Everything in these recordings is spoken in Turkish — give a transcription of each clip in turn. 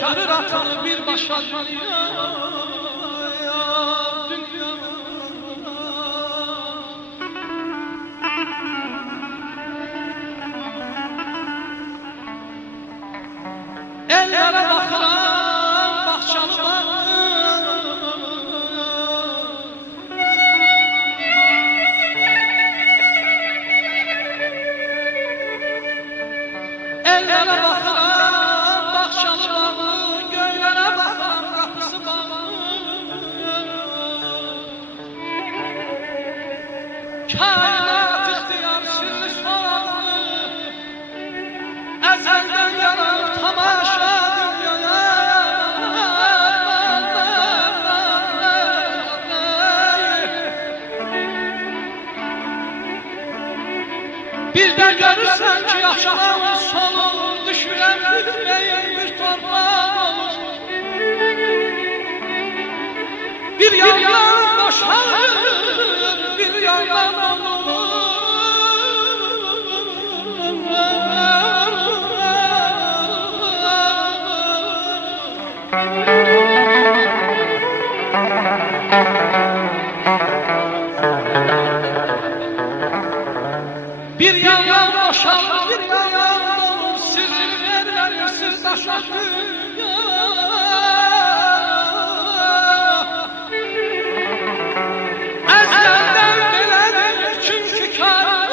çatırır atanı bir başa dünya. Ellere bakıram bahçanı ellere bakıram bahçanı bağlı, göylere bakıram kapısı bağlı. Kainat ihtiyar sirri soğanlı, ezelden yanıp tamaşa dünyaya. Bir de görürsen ki yaşamın sonu, düşüren bitmeyen bir torpaq olur. Bir yandan boşalır, bir yandan olur. Bir yandan boşalır, bir yandan olur. Sırrı verir sırdaşa dünya. Ezelden belədir çünkü kainat.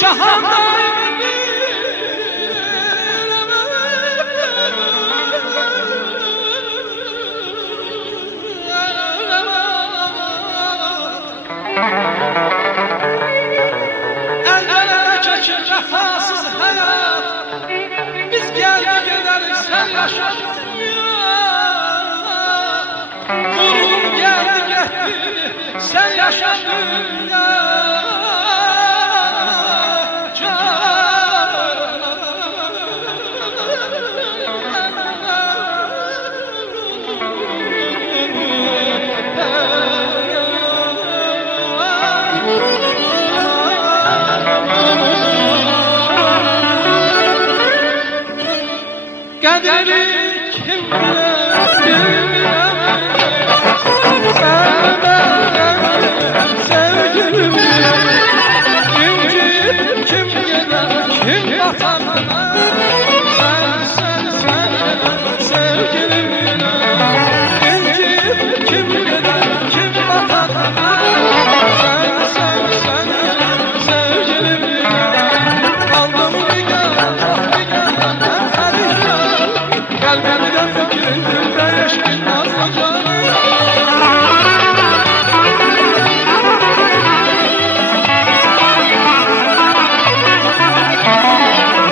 Cahanda elbette çekir vefasız hayat. Biz geldik gideriz sen yaşa dünya. Vurur geldi gitti sen yaşa dünya. Kaderi kim bilir, sevgilim incip kim gider, kim batar sen sevgilim incip kim gider, kim batar sen sevgilim kaldım kalbimden fikrin gülde eşkin nazlı canım.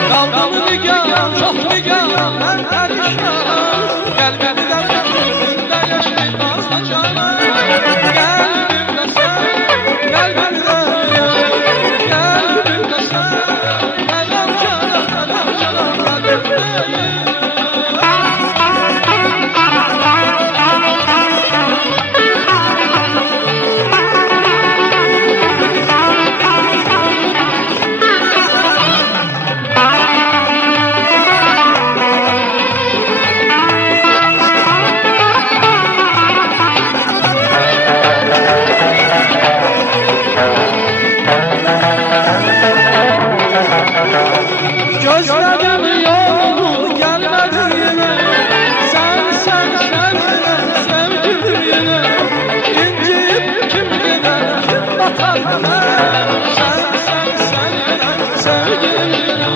Kaldım nigan, çok nigan, ben perişan. Kalbimden fikrin gülde eşkin nazlı canım. Kalbimde sen, kalbimde sen. Anam canım, kalbimde. Gözlerim yol gelmedi yine, sen sevgilim yine. İncip kim gider, kim batar sen sevgilim yine.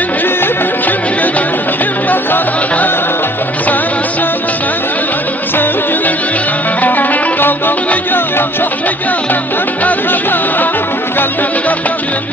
İncip kim gider, kim batar sen sevgilim yine. Kaldım nigan, çok nigan, ben perişan. Kalbimde fikrin